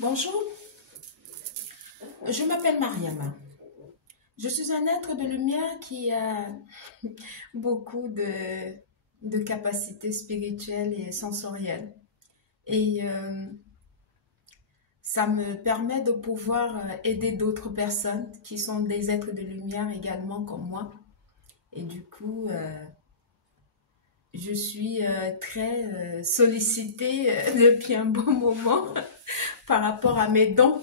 Bonjour, je m'appelle Mariama. Je suis un être de lumière qui a beaucoup de capacités spirituelles et sensorielles. Et ça me permet de pouvoir aider d'autres personnes qui sont des êtres de lumière également comme moi. Et du coup, je suis très sollicitée depuis un bon moment par rapport à mes dons.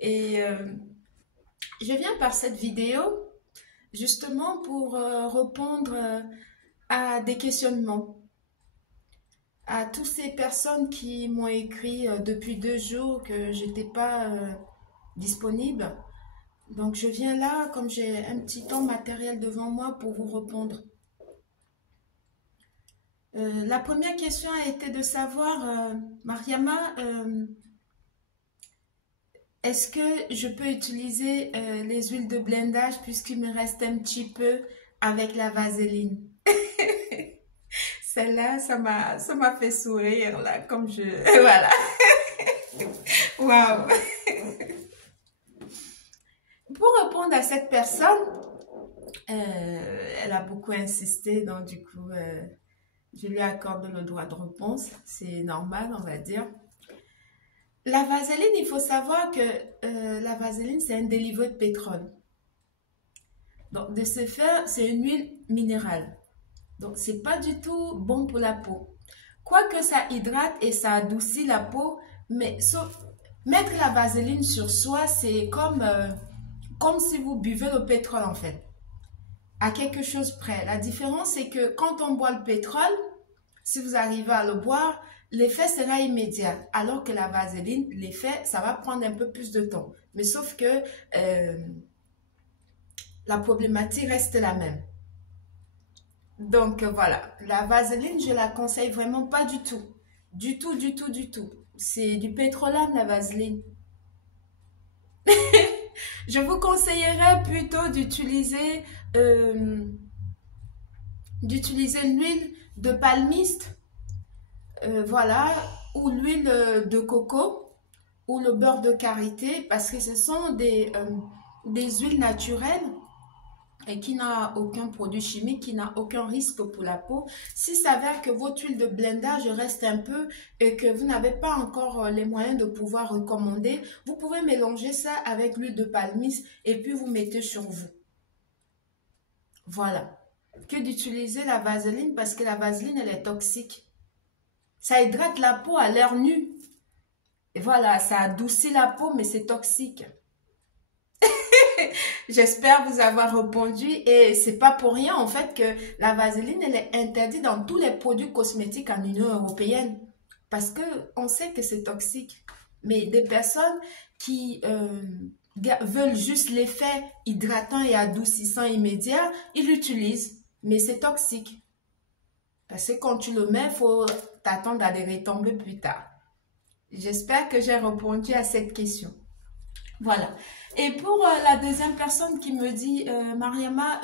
Et je viens par cette vidéo justement pour répondre à des questionnements, à toutes ces personnes qui m'ont écrit depuis 2 jours que j'étais pas disponible. Donc je viens là, comme j'ai un petit temps matériel devant moi pour vous répondre. La première question a été de savoir, Mariama, est-ce que je peux utiliser les huiles de blendage puisqu'il me reste un petit peu avec la vaseline? Celle-là, ça m'a fait sourire, là, comme je... Voilà. Waouh. Pour répondre à cette personne, elle a beaucoup insisté, donc du coup, je lui accorde le droit de réponse. C'est normal, on va dire. La vaseline, il faut savoir que la vaseline, c'est un dérivé de pétrole. Donc, de ce fait, c'est une huile minérale. Donc, c'est pas du tout bon pour la peau. Quoique ça hydrate et ça adoucit la peau, mais mettre la vaseline sur soi, c'est comme si vous buvez le pétrole en fait, à quelque chose près. La différence, c'est que quand on boit le pétrole, si vous arrivez à le boire, l'effet sera immédiat, alors que la vaseline, l'effet, ça va prendre un peu plus de temps. Mais sauf que la problématique reste la même. Donc voilà, la vaseline, je la conseille vraiment pas du tout. Du tout, du tout, du tout. C'est du pétrolane, la vaseline. Je vous conseillerais plutôt d'utiliser l'huile de palmiste, voilà, ou l'huile de coco, ou le beurre de karité, parce que ce sont des huiles naturelles et qui n'a aucun produit chimique, qui n'a aucun risque pour la peau. S'il s'avère que votre huile de blendage reste un peu et que vous n'avez pas encore les moyens de pouvoir recommander, vous pouvez mélanger ça avec l'huile de palmiste et puis vous mettez sur vous. Voilà. Que d'utiliser la vaseline parce que la vaseline, elle est toxique. Ça hydrate la peau à l'air nu. Et voilà, ça adoucit la peau, mais c'est toxique. J'espère vous avoir répondu et c'est pas pour rien en fait que la vaseline elle est interdite dans tous les produits cosmétiques en Union européenne parce que on sait que c'est toxique. Mais des personnes qui veulent juste l'effet hydratant et adoucissant immédiat, ils l'utilisent, mais c'est toxique. Parce que quand tu le mets, il faut t'attendre à des retombées plus tard. J'espère que j'ai répondu à cette question. Voilà. Et pour la deuxième personne qui me dit, Mariama,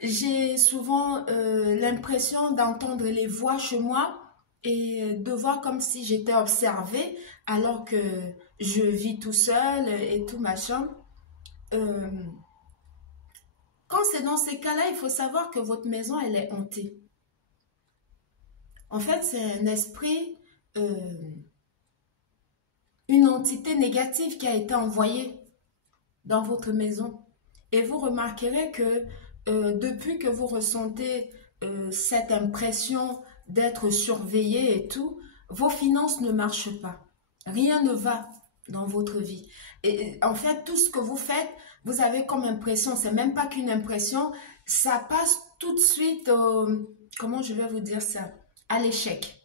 j'ai souvent l'impression d'entendre les voix chez moi et de voir comme si j'étais observée alors que je vis tout seul et tout machin. Euh, Quand c'est dans ces cas-là, il faut savoir que votre maison, elle est hantée. En fait, c'est un esprit, une entité négative qui a été envoyée dans votre maison. Et vous remarquerez que depuis que vous ressentez cette impression d'être surveillé et tout, vos finances ne marchent pas. Rien ne va dans votre vie. Et en fait, tout ce que vous faites, vous avez comme impression, c'est même pas qu'une impression, ça passe tout de suite, comment je vais vous dire ça, à l'échec.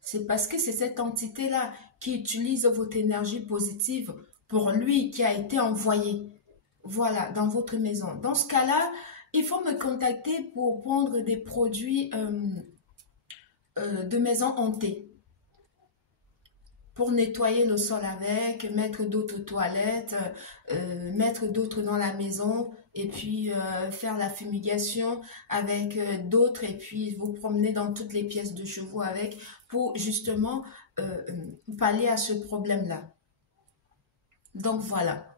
C'est parce que c'est cette entité-là qui utilise votre énergie positive pour lui qui a été envoyé. Voilà, dans votre maison. Dans ce cas-là, il faut me contacter pour prendre des produits de maison hantée. Pour nettoyer le sol avec, mettre d'autres toilettes, mettre d'autres dans la maison et puis faire la fumigation avec d'autres et puis vous promener dans toutes les pièces de chevaux avec pour justement pallier à ce problème-là. Donc voilà,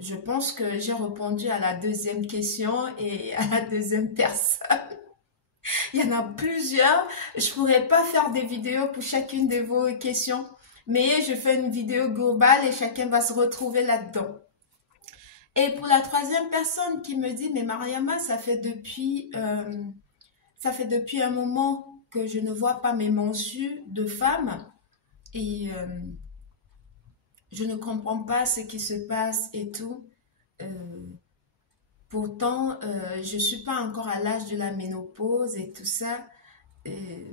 je pense que j'ai répondu à la deuxième question et à la deuxième personne. Il y en a plusieurs. Je pourrais pas faire des vidéos pour chacune de vos questions, mais je fais une vidéo globale et chacun va se retrouver là-dedans. Et pour la troisième personne qui me dit, mais Mariama, ça fait depuis un moment que je ne vois pas mes mensues de femmes et je ne comprends pas ce qui se passe et tout. Euh, Pourtant, je ne suis pas encore à l'âge de la ménopause et tout ça. Euh,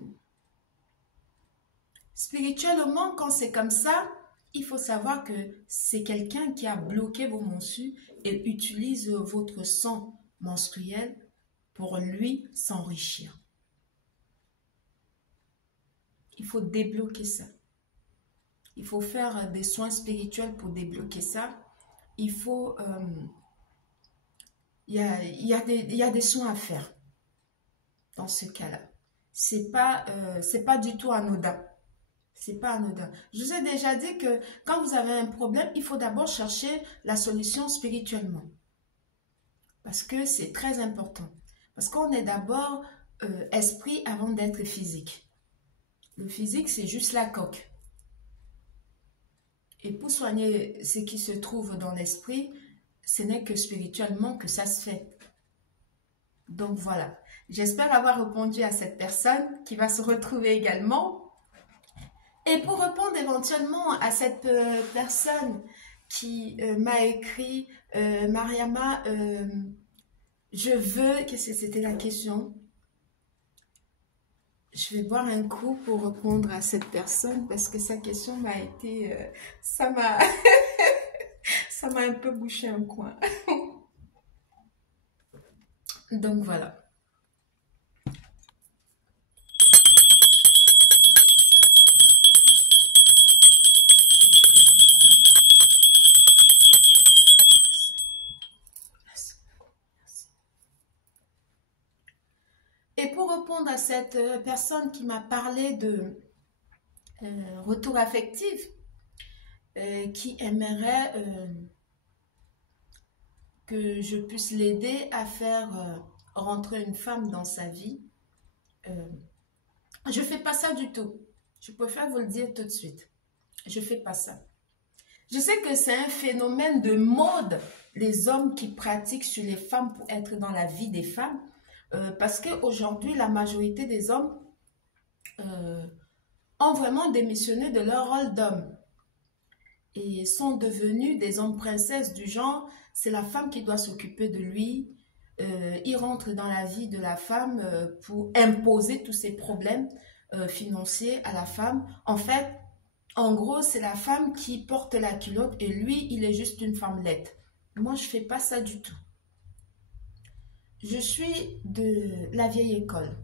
Spirituellement, quand c'est comme ça, il faut savoir que c'est quelqu'un qui a bloqué vos mensues et utilise votre sang menstruel pour lui s'enrichir. Il faut débloquer ça. Il faut faire des soins spirituels pour débloquer ça. Il faut... il y a des soins à faire dans ce cas-là. C'est pas du tout anodin. C'est pas anodin. Je vous ai déjà dit que quand vous avez un problème, il faut d'abord chercher la solution spirituellement. Parce que c'est très important. Parce qu'on est d'abord esprit avant d'être physique. Le physique, c'est juste la coque. Et pour soigner ce qui se trouve dans l'esprit, ce n'est que spirituellement que ça se fait. Donc voilà. J'espère avoir répondu à cette personne qui va se retrouver également. Et pour répondre éventuellement à cette personne qui m'a écrit, Mariama, je veux, qu'est-ce que c'était la question? Je vais boire un coup pour répondre à cette personne parce que sa question m'a été, ça m'a un peu bouché un coin. Donc voilà. Et pour répondre à cette personne qui m'a parlé de retour affectif, qui aimerait que je puisse l'aider à faire rentrer une femme dans sa vie, je ne fais pas ça du tout. Je préfère vous le dire tout de suite. Je ne fais pas ça. Je sais que c'est un phénomène de mode, les hommes qui pratiquent sur les femmes pour être dans la vie des femmes, parce qu'aujourd'hui, la majorité des hommes ont vraiment démissionné de leur rôle d'homme et sont devenus des hommes princesses du genre, c'est la femme qui doit s'occuper de lui. Il rentre dans la vie de la femme pour imposer tous ses problèmes financiers à la femme. En fait, en gros, c'est la femme qui porte la culotte et lui, il est juste une femmelette. Moi, je ne fais pas ça du tout. Je suis de la vieille école.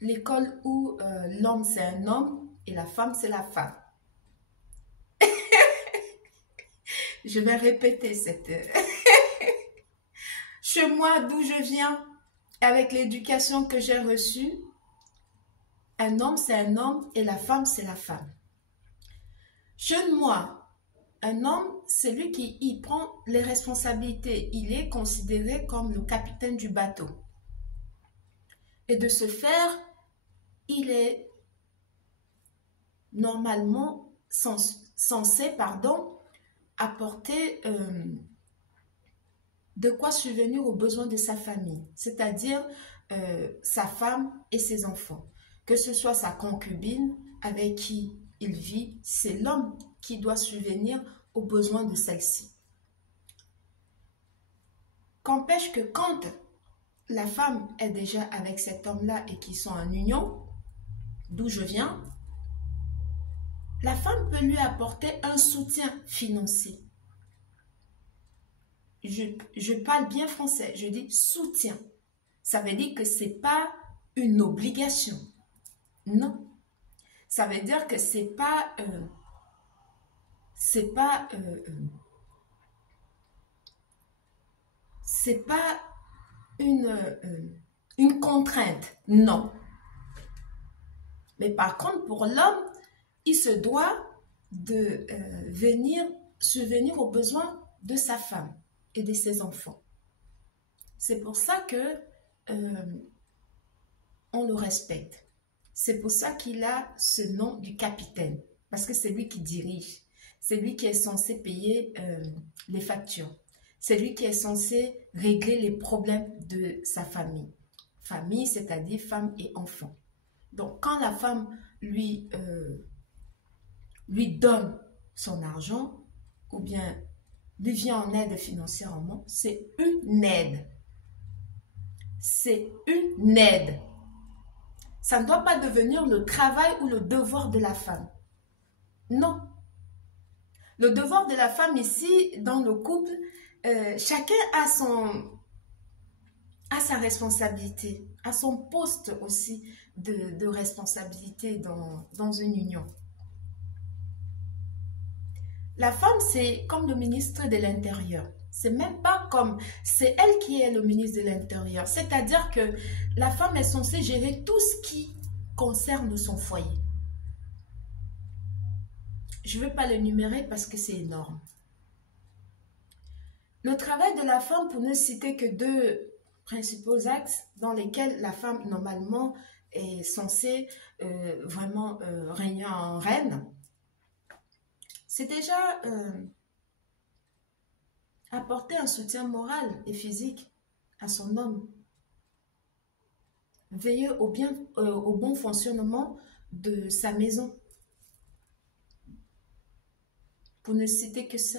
L'école où l'homme, c'est un homme et la femme, c'est la femme. Je vais répéter cette... Chez moi, d'où je viens, avec l'éducation que j'ai reçue, un homme, c'est un homme et la femme, c'est la femme. Chez moi, un homme, c'est lui qui y prend les responsabilités. Il est considéré comme le capitaine du bateau. Et de ce faire, il est normalement censé apporter de quoi subvenir aux besoins de sa famille, c'est-à-dire sa femme et ses enfants. Que ce soit sa concubine avec qui il vit, c'est l'homme qui doit subvenir aux besoins de celle-ci. Qu'empêche que quand la femme est déjà avec cet homme-là et qu'ils sont en union, d'où je viens, la femme peut lui apporter un soutien financier. Je parle bien français, je dis soutien. Ça veut dire que ce n'est pas une obligation. Non. Ça veut dire que c'est pas une contrainte. Non. Mais par contre, pour l'homme, il se doit de subvenir aux besoins de sa femme et de ses enfants. C'est pour ça que on le respecte. C'est pour ça qu'il a ce nom du capitaine, parce que c'est lui qui dirige. C'est lui qui est censé payer les factures. C'est lui qui est censé régler les problèmes de sa famille. Famille, c'est-à-dire femme et enfant. Donc, quand la femme lui donne son argent ou bien lui vient en aide financièrement, c'est une aide. C'est une aide. Ça ne doit pas devenir le travail ou le devoir de la femme. Non. Le devoir de la femme ici, dans le couple, chacun a sa responsabilité, a son poste aussi de responsabilité dans une union. La femme, c'est comme le ministre de l'Intérieur. C'est même pas comme, c'est elle qui est le ministre de l'Intérieur. C'est-à-dire que la femme est censée gérer tout ce qui concerne son foyer. Je ne veux pas l'énumérer parce que c'est énorme. Le travail de la femme, pour ne citer que deux principaux axes dans lesquels la femme, normalement, est censée vraiment régner en reine, c'est déjà apporter un soutien moral et physique à son homme. Veiller au bon fonctionnement de sa maison. Pour ne citer que ça.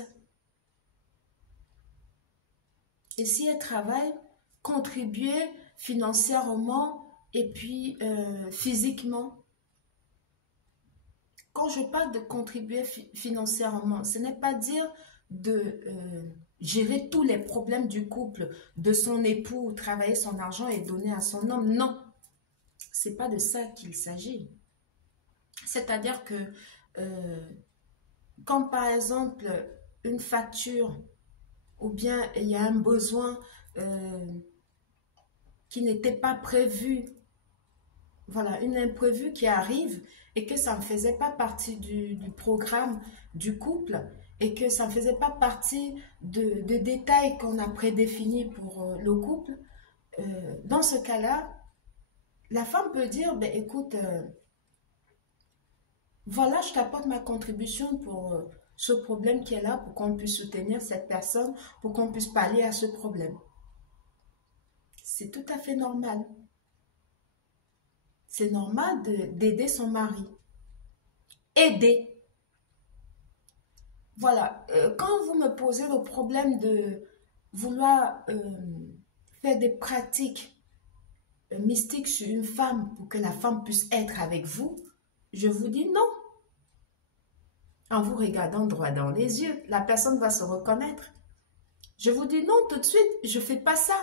Et si elle travaille, contribuer financièrement et puis physiquement. Quand je parle de contribuer financièrement, ce n'est pas dire de gérer tous les problèmes du couple, de son époux, travailler son argent et donner à son homme. Non, c'est pas de ça qu'il s'agit. C'est-à-dire que quand par exemple une facture ou bien il y a un besoin qui n'était pas prévu, voilà, une imprévue qui arrive et que ça ne faisait pas partie du programme du couple et que ça ne faisait pas partie de détails qu'on a prédéfinis pour le couple, dans ce cas-là, la femme peut dire, ben, écoute, voilà, je t'apporte ma contribution pour ce problème qui est là, pour qu'on puisse soutenir cette personne, pour qu'on puisse pallier à ce problème. C'est tout à fait normal. C'est normal d'aider son mari. Aider. Voilà, quand vous me posez le problème de vouloir faire des pratiques mystiques sur une femme pour que la femme puisse être avec vous, je vous dis non. En vous regardant droit dans les yeux, la personne va se reconnaître. Je vous dis non tout de suite, je ne fais pas ça.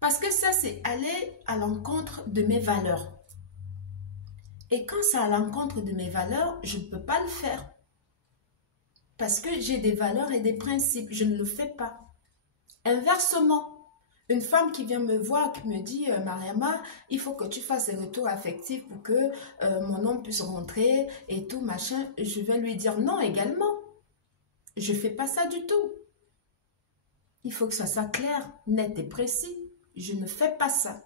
Parce que ça, c'est aller à l'encontre de mes valeurs. Et quand c'est à l'encontre de mes valeurs, je ne peux pas le faire. Parce que j'ai des valeurs et des principes, je ne le fais pas. Inversement, une femme qui vient me voir, qui me dit « Mariama, il faut que tu fasses des retours affectifs pour que mon homme puisse rentrer et tout, machin », je vais lui dire non également. Je ne fais pas ça du tout. Il faut que ça soit clair, net et précis. Je ne fais pas ça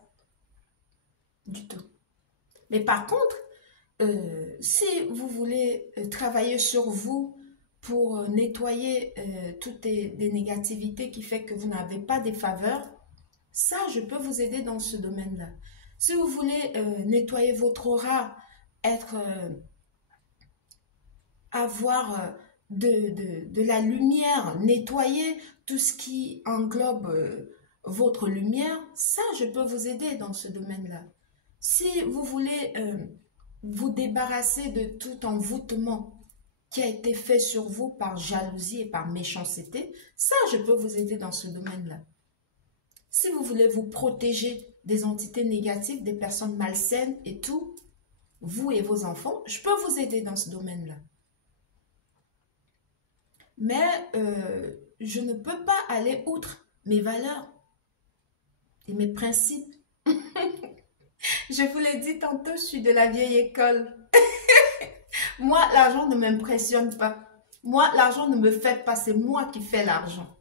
du tout. Mais par contre, si vous voulez travailler sur vous pour nettoyer toutes des négativités qui fait que vous n'avez pas des faveurs, ça, je peux vous aider dans ce domaine-là. Si vous voulez nettoyer votre aura, avoir de la lumière, nettoyer tout ce qui englobe votre lumière, ça, je peux vous aider dans ce domaine-là. Si vous voulez vous débarrasser de tout envoûtement qui a été fait sur vous par jalousie et par méchanceté, ça, je peux vous aider dans ce domaine-là. Si vous voulez vous protéger des entités négatives, des personnes malsaines et tout, vous et vos enfants, je peux vous aider dans ce domaine-là. Mais je ne peux pas aller outre mes valeurs et mes principes. Je vous l'ai dit tantôt, je suis de la vieille école. Moi, l'argent ne m'impressionne pas. Moi, l'argent ne me fait pas, c'est moi qui fais l'argent.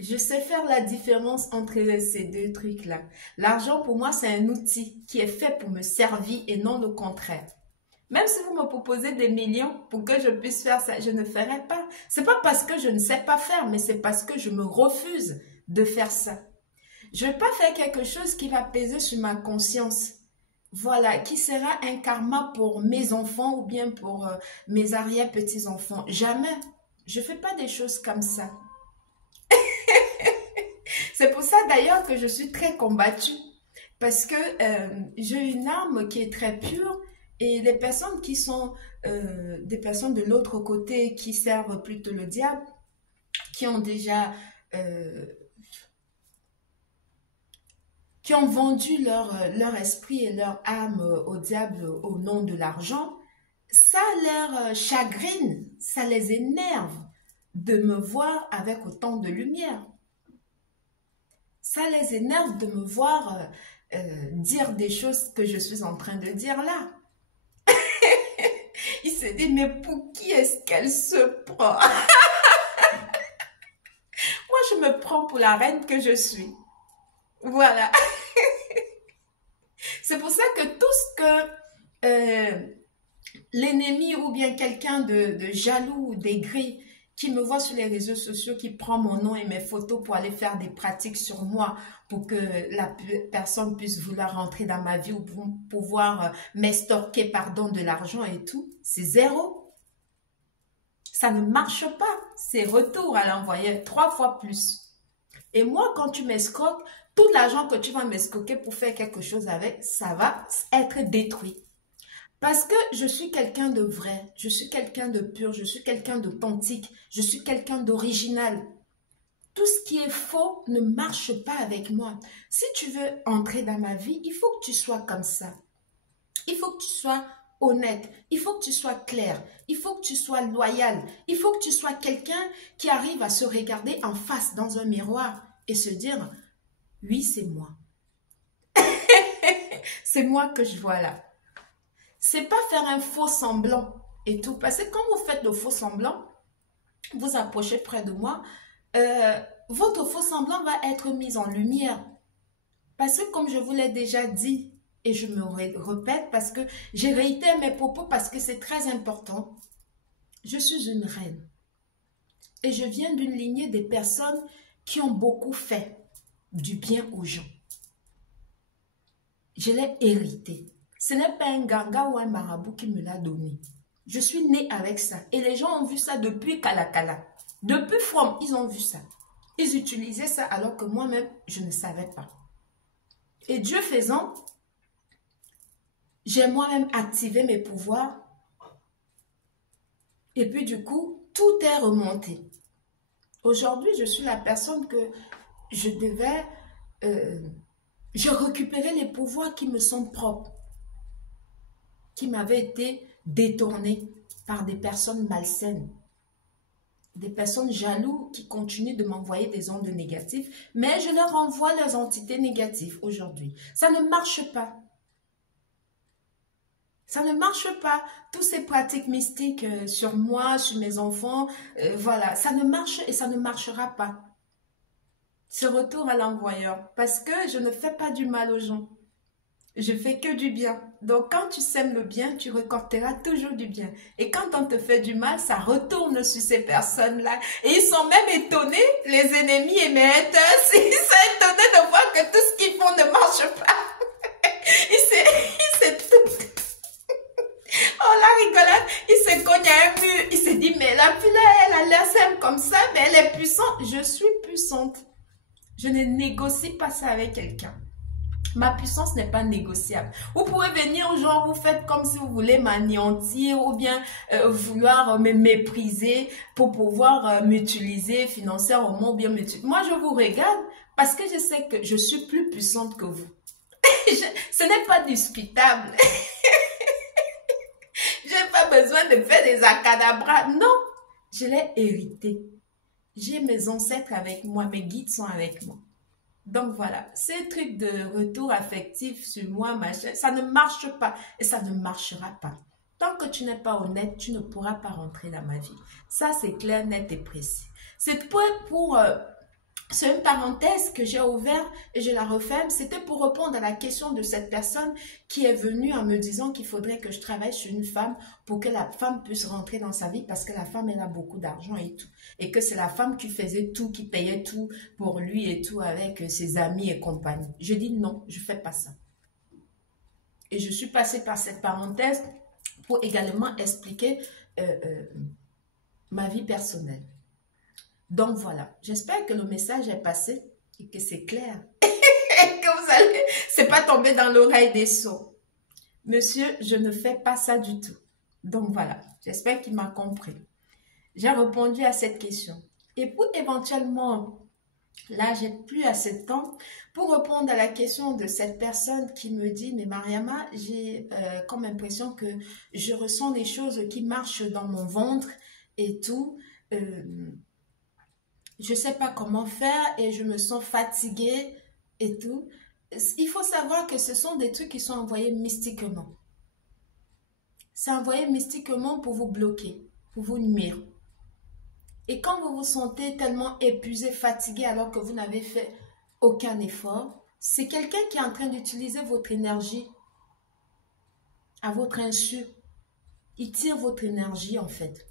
Je sais faire la différence entre ces deux trucs-là. L'argent, pour moi, c'est un outil qui est fait pour me servir et non le contraire. Même si vous me proposez des millions pour que je puisse faire ça, je ne ferai pas. C'est pas parce que je ne sais pas faire, mais c'est parce que je me refuse de faire ça. Je ne vais pas faire quelque chose qui va peser sur ma conscience. Voilà, qui sera un karma pour mes enfants ou bien pour mes arrière-petits-enfants. Jamais. Je ne fais pas des choses comme ça. C'est pour ça d'ailleurs que je suis très combattue. Parce que j'ai une âme qui est très pure et les personnes qui sont des personnes de l'autre côté qui servent plutôt le diable, qui ont déjà qui ont vendu leur esprit et leur âme au diable au nom de l'argent, ça leur chagrine, ça les énerve de me voir avec autant de lumière. Ça les énerve de me voir dire des choses que je suis en train de dire là. Il se dit, mais pour qui est-ce qu'elle se prend? Moi, je me prends pour la reine que je suis. Voilà. C'est pour ça que tout ce que l'ennemi ou bien quelqu'un de jaloux ou d'aigri qui me voit sur les réseaux sociaux, qui prend mon nom et mes photos pour aller faire des pratiques sur moi, pour que la personne puisse vouloir rentrer dans ma vie ou pour pouvoir m'estorquer pardon de l'argent et tout, c'est zéro. Ça ne marche pas. C'est retour à l'envoyeur 3 fois plus. Et moi, quand tu m'escroques, tout l'argent que tu vas m'escroquer pour faire quelque chose avec, ça va être détruit. Parce que je suis quelqu'un de vrai, je suis quelqu'un de pur, je suis quelqu'un d'authentique, je suis quelqu'un d'original. Tout ce qui est faux ne marche pas avec moi. Si tu veux entrer dans ma vie, il faut que tu sois comme ça. Il faut que tu sois honnête, il faut que tu sois clair, il faut que tu sois loyal, il faut que tu sois quelqu'un qui arrive à se regarder en face dans un miroir et se dire, oui, c'est moi. C'est moi que je vois là. C'est pas faire un faux semblant et tout. Parce que quand vous faites le faux semblant, vous approchez près de moi, votre faux semblant va être mis en lumière. Parce que comme je vous l'ai déjà dit, et je me répète parce que j'ai réitéré mes propos parce que c'est très important, je suis une reine. Et je viens d'une lignée des personnes qui ont beaucoup fait du bien aux gens. Je l'ai hérité. Ce n'est pas un ganga ou un marabout qui me l'a donné. Je suis née avec ça. Et les gens ont vu ça depuis Kalakala. Depuis From, ils ont vu ça. Ils utilisaient ça alors que moi-même, je ne savais pas. Et Dieu faisant, j'ai moi-même activé mes pouvoirs. Et puis du coup, tout est remonté. Aujourd'hui, je suis la personne que je devais... j'ai récupéré les pouvoirs qui me sont propres, qui m'avaient été détournés par des personnes malsaines, des personnes jalouses qui continuent de m'envoyer des ondes négatives, mais je leur envoie leurs entités négatives aujourd'hui. Ça ne marche pas. Ça ne marche pas. Toutes ces pratiques mystiques sur moi, sur mes enfants, voilà, ça ne marche et ça ne marchera pas. Ce retour à l'envoyeur, parce que je ne fais pas du mal aux gens. Je fais que du bien. Donc, quand tu sèmes le bien, tu récolteras toujours du bien. Et quand on te fait du mal, ça retourne sur ces personnes-là. Et ils sont même étonnés, les ennemis et mes haters, ils sont étonnés de voir que tout ce qu'ils font ne marche pas. Ils se oh la rigolade, il se cogne à un mur, il se dit, mais la fille là, elle a l'air simple comme ça, mais elle est puissante. Je suis puissante. Je ne négocie pas ça avec quelqu'un. Ma puissance n'est pas négociable. Vous pouvez venir, genre, vous faites comme si vous voulez m'anéantir ou bien vouloir me mépriser pour pouvoir m'utiliser financièrement ou bien m'utiliser. Moi, je vous regarde parce que je sais que je suis plus puissante que vous. Ce n'est pas discutable. Je n'ai pas besoin de faire des acadabras. Non, je l'ai hérité. J'ai mes ancêtres avec moi, mes guides sont avec moi. Donc voilà, ces trucs de retour affectif sur moi, machin, ça ne marche pas et ça ne marchera pas. Tant que tu n'es pas honnête, tu ne pourras pas rentrer dans ma vie. Ça, c'est clair, net et précis. C'est c'est une parenthèse que j'ai ouverte et je la referme. C'était pour répondre à la question de cette personne qui est venue en me disant qu'il faudrait que je travaille sur une femme pour que la femme puisse rentrer dans sa vie parce que la femme, elle a beaucoup d'argent et tout. Et que c'est la femme qui faisait tout, qui payait tout pour lui et tout avec ses amis et compagnie. Je dis non, je fais pas ça. Et je suis passée par cette parenthèse pour également expliquer ma vie personnelle. Donc voilà, j'espère que le message est passé et que c'est clair. Et que vous allez, c'est pas tombé dans l'oreille des sourds. Monsieur, je ne fais pas ça du tout. Donc voilà, j'espère qu'il m'a compris. J'ai répondu à cette question. Et pour éventuellement, là j'ai plus assez de temps, pour répondre à la question de cette personne qui me dit, mais Mariama, j'ai comme impression que je ressens des choses qui marchent dans mon ventre et tout. Je ne sais pas comment faire et je me sens fatiguée et tout. Il faut savoir que ce sont des trucs qui sont envoyés mystiquement. C'est envoyé mystiquement pour vous bloquer, pour vous nuire. Et quand vous vous sentez tellement épuisé, fatigué alors que vous n'avez fait aucun effort, c'est quelqu'un qui est en train d'utiliser votre énergie à votre insu. Il tire votre énergie en fait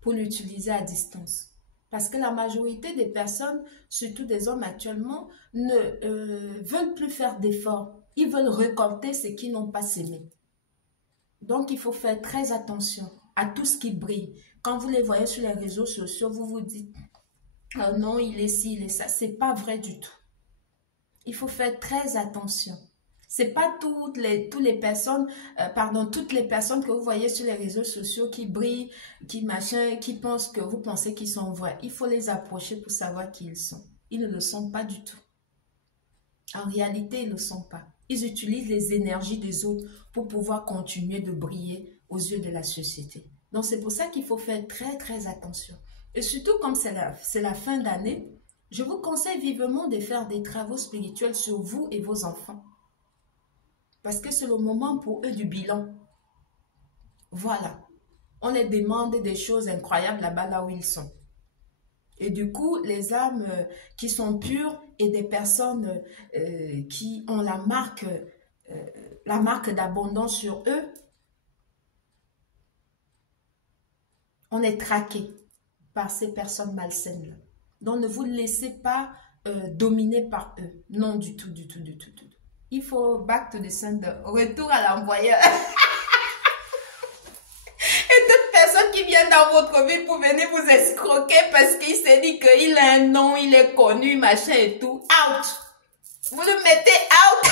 pour l'utiliser à distance. Parce que la majorité des personnes, surtout des hommes actuellement, ne veulent plus faire d'efforts. Ils veulent récolter ce qu'ils n'ont pas sémé. Donc, il faut faire très attention à tout ce qui brille. Quand vous les voyez sur les réseaux sociaux, vous vous dites « Oh non, il est ci, il est ça ». Ce n'est pas vrai du tout. Il faut faire très attention. C'est pas toutes les personnes, toutes les personnes que vous voyez sur les réseaux sociaux qui brillent, qui pensent que vous pensez qu'ils sont vrais. Il faut les approcher pour savoir qui ils sont. Ils ne le sont pas du tout. En réalité, ils ne le sont pas. Ils utilisent les énergies des autres pour pouvoir continuer de briller aux yeux de la société. Donc, c'est pour ça qu'il faut faire très, très attention. Et surtout, comme c'est la fin d'année, je vous conseille vivement de faire des travaux spirituels sur vous et vos enfants. Parce que c'est le moment pour eux du bilan. Voilà. On les demande des choses incroyables là-bas, là où ils sont. Et du coup, les âmes qui sont pures et des personnes qui ont la marque d'abondance sur eux, on est traqué par ces personnes malsaines-là. Donc, ne vous laissez pas dominer par eux. Non, du tout, du tout, du tout, du tout. Il faut back to the sender, retour à l'envoyeur. Et toute personne qui vient dans votre vie pour venir vous escroquer parce qu'il s'est dit qu'il a un nom, il est connu, machin et tout, out. Vous le mettez out,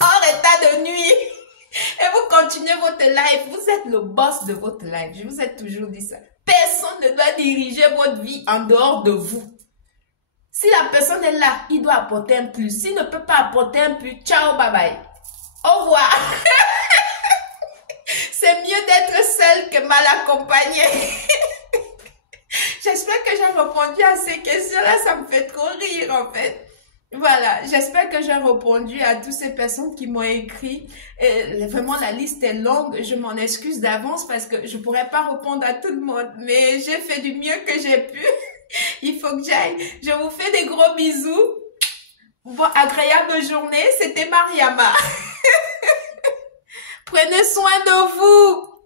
hors état de nuit. Et vous continuez votre life. Vous êtes le boss de votre life. Je vous ai toujours dit ça. Personne ne doit diriger votre vie en dehors de vous. Si la personne est là, il doit apporter un plus. S'il ne peut pas apporter un plus, ciao, bye bye. Au revoir. C'est mieux d'être seul que mal accompagné. J'espère que j'ai répondu à ces questions-là. Ça me fait trop rire, en fait. Voilà, j'espère que j'ai répondu à toutes ces personnes qui m'ont écrit. Et vraiment, la liste est longue. Je m'en excuse d'avance parce que je pourrais pas répondre à tout le monde. Mais j'ai fait du mieux que j'ai pu. Il faut que j'aille. Je vous fais des gros bisous. Bon, agréable journée. C'était Mariama. Prenez soin de vous.